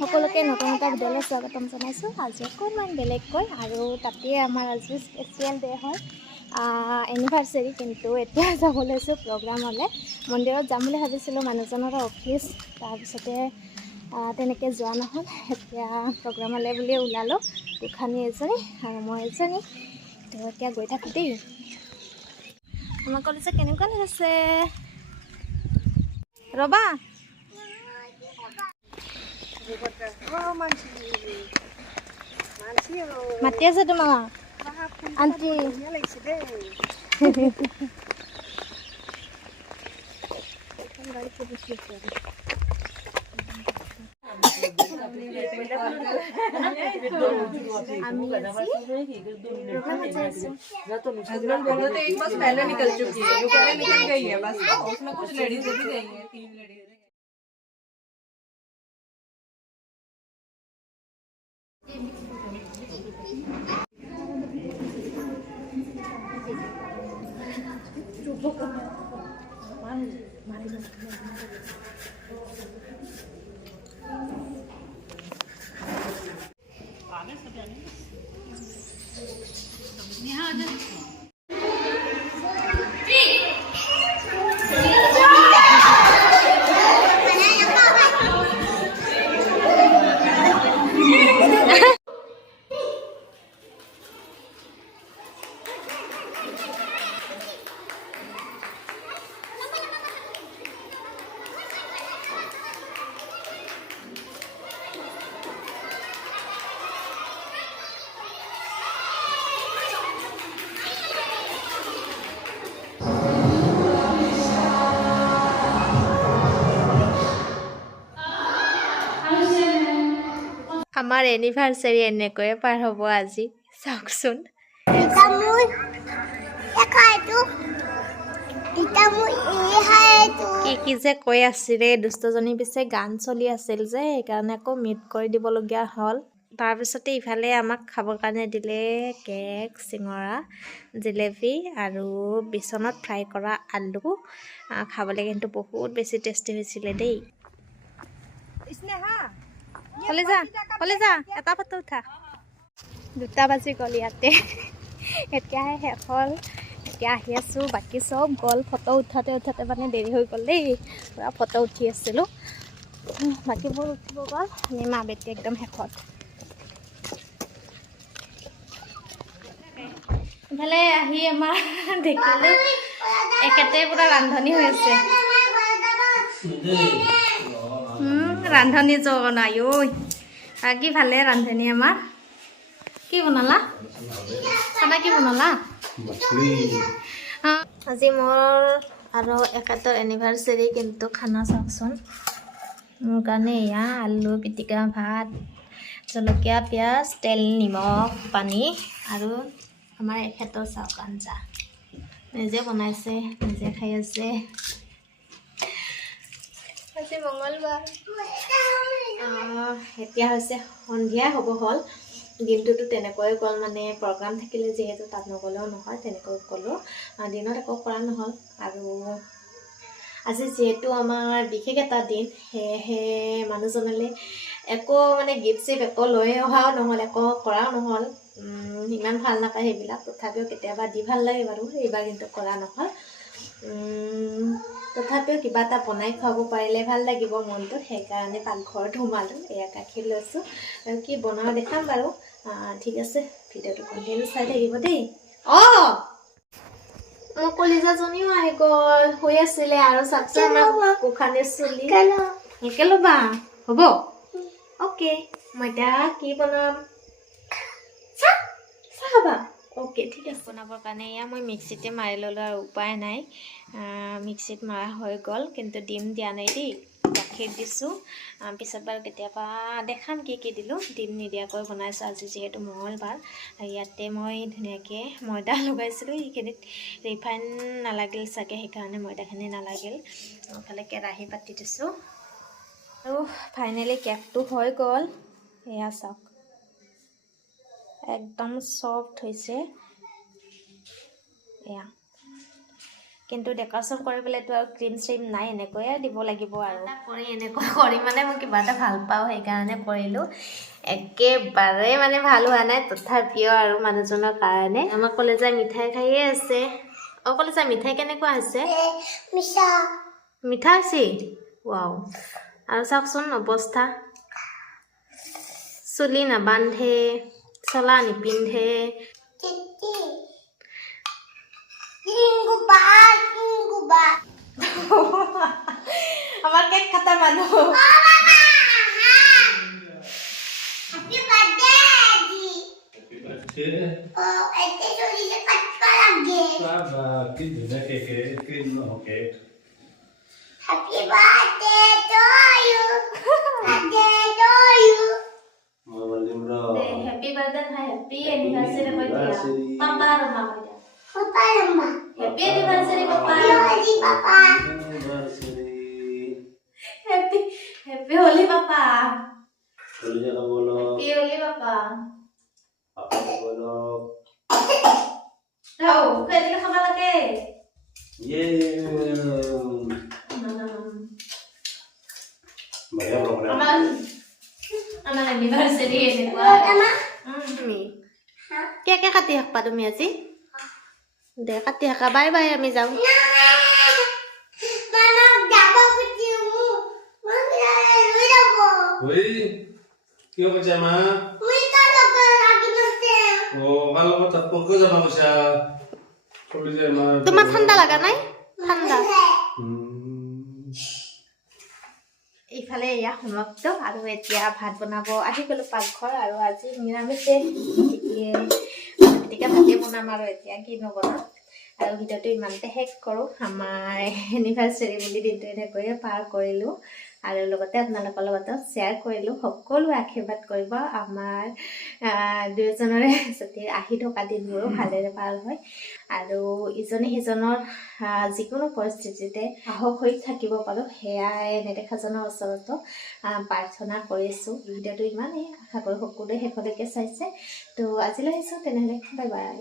সকলোকে নতুন এটা ভিডিঅ'লৈ স্বাগতম জনাইছোঁ। আজি অকণমান বেলেগকৈ আৰু তাতে আমাৰ আজি স্পেচিয়েল ডে হয়, এনিভাৰ্চেৰী। কিন্তু এতিয়া যাব লৈছোঁ প্ৰগ্ৰামলৈ। মন্দিৰত যাম বুলি ভাবিছিলোঁ, মানুহজনৰ অফিচ, তাৰপিছতে তেনেকৈ যোৱা নহ'ল। এতিয়া প্ৰগ্ৰামলৈ বুলি ওলালোঁ, গোসানী এজনী আৰু মই এজনী। তো এতিয়া গৈ থাকোঁ দেই। আমাৰ কলেজত কেনেকুৱা লাগিছে ৰ'বা। মাতি আছে তোমাক আন্টি। एक बस पहले निकल चुकी है, जो पहले निकल गई है बस, उसमें कुछ लेडीज भी गई हैं, 3 लेडीज। আমাৰ এনিভাৰ্চেৰী এনেকৈয়ে পাৰ হ'ব আজি, চাওকচোন। কি যে কৈ আছিলে দুষ্টজনী, পিছে গান চলি আছিল যে সেইকাৰণে আকৌ মিউট কৰি দিবলগীয়া হ'ল। তাৰপিছতে ইফালে আমাক খাবৰ কাৰণে দিলে কেক, চিঙৰা, জিলেপি আৰু বেচনত ফ্ৰাই কৰা আলু। খাবলৈ কিন্তু বহুত বেছি টেষ্টি হৈছিলে দেই। কলেজা এটা ফটো উঠা। 2টা বাজি গ'ল ইয়াতে, এতিয়াহে শেষ হ'ল। এতিয়া আহি আছোঁ, বাকী চব গ'ল। ফটো উঠাতে মানে দেৰি হৈ গ'ল দেই, পূৰা ফটো উঠি আছিলোঁ। বাকীবোৰ উঠিব গ'ল, আমি মা বেটি একদম শেষত। ইফালে আহি আমাৰ দেখিলোঁ এখেতে পূৰা ৰান্ধনি হৈ আছে। ৰান্ধনি নাই ঐ। কি ভালে ৰান্ধনি আমাৰ। কি বনালা? খানা কি বনালা? আজি মোৰ আৰু এখেতৰ এনিভাৰ্চেৰী, কিন্তু খানা চাওকচোন। মোৰ কাৰণে এয়া আলু পিটিকা, ভাত, জলকীয়া, পিঁয়াজ, তেল, নিমখ, পানী আৰু আমাৰ এখেতৰ চাওক আঞ্জা। নিজে বনাইছে, নিজে খাই আছে। আজি মঙলবাৰ। এতিয়া হৈছে সন্ধিয়া হ'ব হ'ল। দিনটোতো তেনেকৈয়ে গ'ল, মানে প্ৰগ্ৰাম থাকিলে যিহেতু তাত নগ'লেও নহয়, তেনেকৈ গ'লোঁ। দিনত একো কৰা নহ'ল। আৰু আজি যিহেতু আমাৰ বিশেষ এটা দিন, সেয়েহে মানুহজনলৈ একো মানে গিফ্ট চিফ্ট একো লৈ অহাও নহ'ল, একো কৰাও নহ'ল। ইমান ভাল নাপায় সেইবিলাক, তথাপিও কেতিয়াবা দি ভাল লাগে বাৰু। এইবাৰ কিন্তু কৰা নহ'ল। তথাপিও কিবা এটা বনাই খুৱাব পাৰিলে ভাল লাগিব মনটো, সেইকাৰণে পাকঘৰত সোমালোঁ। এয়া গাখীৰ লৈছোঁ আৰু কি বনাওঁ দেখাম বাৰু। ঠিক আছে, ভিডিঅ'টো কণ্টিনিউ চাই থাকিব দেই। মোৰ কলিজাজনীও আহি গ'ল, শুই আছিলে। আৰু চাওকচোন গোসানীৰ চুলি একে ল'বা, হ'ব? অ'কে, মই এতিয়া কি বনাম? চাহ খাবা? অ'কে, ঠিক আছে। বনাবৰ কাৰণে এয়া মই মিক্সিতে মাৰি ল'লোঁ, আৰু উপায় নাই। মিক্সিত মৰা হৈ গ'ল, কিন্তু ডিম দিয়া নাই দেই, গাখীৰ দিছোঁ। পিছত বাৰু কেতিয়াবা দেখাম কি দিলোঁ। ডিম নিদিয়াকৈ বনাইছোঁ আজি যিহেতু মঙলবাৰ। ইয়াতে মই ধুনীয়াকৈ ময়দা লগাইছিলোঁ, সেইখিনিত ৰিফাইন নালাগিল চাগে, সেইকাৰণে ময়দাখিনি নালাগিল। ইফালে কেৰাহী পাতি দিছোঁ, আৰু ফাইনেলি কেকটো হৈ গ'ল। এয়া চাওক, একদম ছফ্ট হৈছে। এয়া কিন্তু ডেকৰেশ্যন কৰিবলৈতো আৰু ক্ৰীম চ্ৰীম নাই, এনেকৈয়ে দিব লাগিব আৰু কৰি এনেকৈ কৰি মানে মই কিবা এটা ভাল পাওঁ, সেইকাৰণে কৰিলোঁ। একেবাৰে মানে ভাল হোৱা নাই, তথাপিও আৰু মানুহজনৰ কাৰণে। আমাৰ কলেজৰ মিঠাই খায়ে আছে। কলেজৰ মিঠাই কেনেকুৱা হৈছে? মিঠা হৈছে। ৱাও। আৰু চাওকচোন অৱস্থা, চুলি নাবান্ধে, চলা নিপিন্ধে। আমাৰ কেক কাটা মানুহ। Happy birthday, happy anniversary কৈ দিয়া। পাপা আৰু মা কৈ দিয়া। Happy anniversary papa. Happy Holi papa. Happy Holi papa. Tahu, kaya ka malaki. Aman anniversary ini gua. Kaya kati hak pa dumi aji. Deh kati hak bye bye ami যাও. Oi, কিয় কৈছা মা? ভালো কথা পকো যাবা কৈছা। চলি যায় মা। তোমার ঠান্ডা লাগা নাই? ঠান্ডা। এইফালে এয়া সমাপ্ত আৰু এতিয়া ভাত বনাব আহি গ'লো পাকঘৰ। আৰু আজি নিৰামিষে পিটিকা ভাতেই বনাম আৰু এতিয়া কি নবনাম। আৰু ভিডিঅ'টো ইমানতে শেষ কৰোঁ। আমাৰ এনিভাৰ্চাৰী বুলি দিনটো এনেকৈয়ে পাৰ কৰিলোঁ আৰু লগতে আপোনালোকৰ লগতো শ্বেয়াৰ কৰিলোঁ। সকলোৱে আশীৰ্বাদ কৰিব আমাৰ দুয়োজনৰে যাতে আহি থকা দিনবোৰো ভালেৰে পাৰ হয় আৰু ইজনে সিজনৰ যিকোনো পৰিস্থিতিতে সাহস হৈ থাকিব পাৰোঁ, সেয়াই নেদেখাজনৰ ওচৰতো প্ৰাৰ্থনা কৰিছোঁ। ভিডিঅ'টো ইমানেই, আশা কৰোঁ সকলোৱে শেষলৈকে চাইছে। তো আজিলৈ আহিছোঁ, তেনেহ'লে বাই বাই।